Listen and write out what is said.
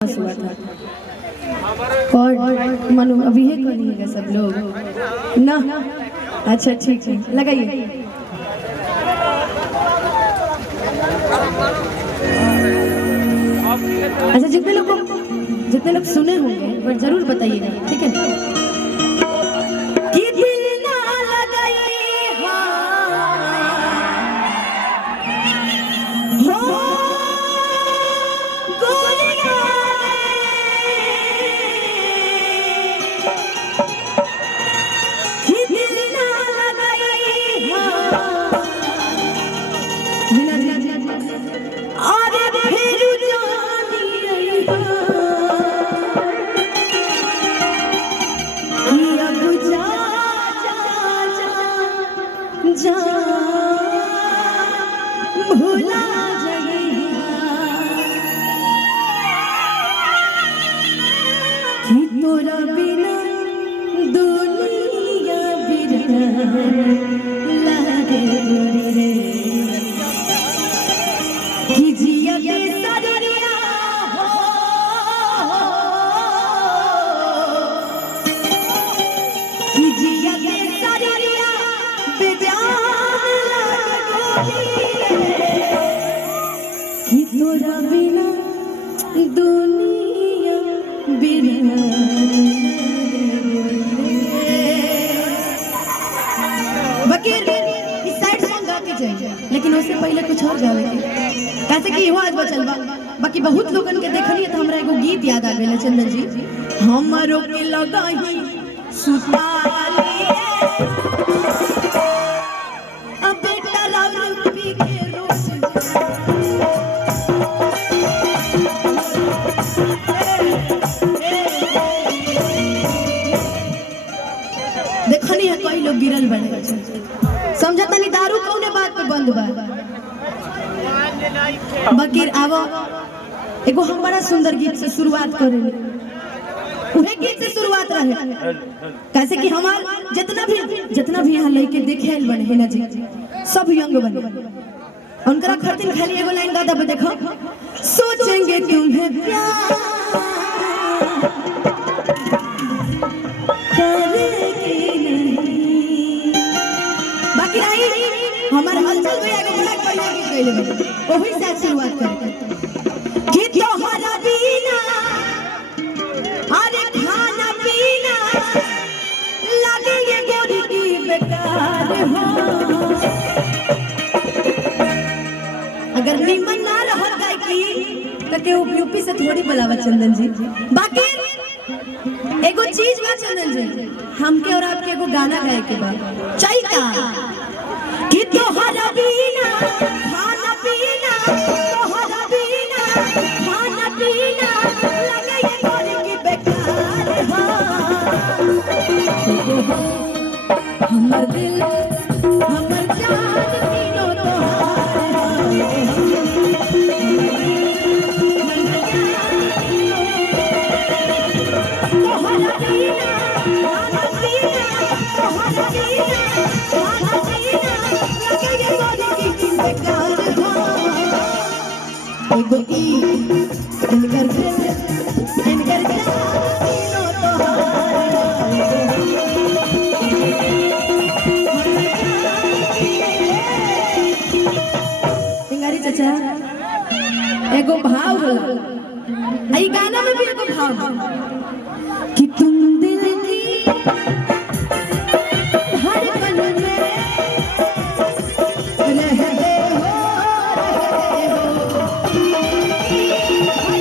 हुआ था। कौन मनु अभी है करिएगा सब लोग ना। अच्छा ठीक है लगाइए। अच्छा जितने लोग सुने होंगे पर जरूर बताइएगा, ठीक है। भूला कि तोरा बिना दुनिया लागे रे कि जिया के सदरिया हो कि जिया के सदरिया बेजान कि तोरा बिना दुनिया बकीर इस साइड सॉन्ग गा के जाइए, लेकिन उससे पहले कुछ और गावे के कैसे कि आज बचल बा। बाकी बहुत लोगन के देखनी है तो हमरा एगो गीत याद आ गेल चंदन जी, हमरो के लगाई सुताली अब बेटा राम पी के रोज देखनी है कई लोग गिरल बने समझता नहीं दारू कौने बात पे बंद बा। बकीर आवो एगो हम बड़ा सुंदर गीत से शुरुआत करें, उहे गीत से शुरुआत रहे कैसे कि हमार जितना भी यहाँ लड़के देखे आइल बने है ना जी, सब यंग बने उनकरा खातिर खाली एगो लाइन गा दब देखो, सोचेंगे तुम्हें प्यार बाकी नहीं हमार हलचल में एगो बड़ा बढ़िया गीत गइले बा ओही से शुरुआत करते कि तोहरा बिना अरे खाना पीना लगे ये गोरी की बेकार हो। अगर निमन ना रह जाए की तो के यूपी से थोड़ी बुलावा चंदन जी। बाकी एगो चीज बा चंदन जी, हमके और आपके एगो गाना गाए के बा चैता कि तोहरा बिना खाना पीना तोहरा बिना खाना पीना लगे ये गोरी की बेकार हो। हमर दिल हमर जान तीनों तोहार तोहरा बिना खाना पीना तोहरा बिना खाना पीना लगे ये गोरी की बेकार हो। एगो इनकर तीनों तोहार सिंगारी चाचा एगो भाव होला आई गाना में भी एगो भाव कि तुम दिल की धड़कन में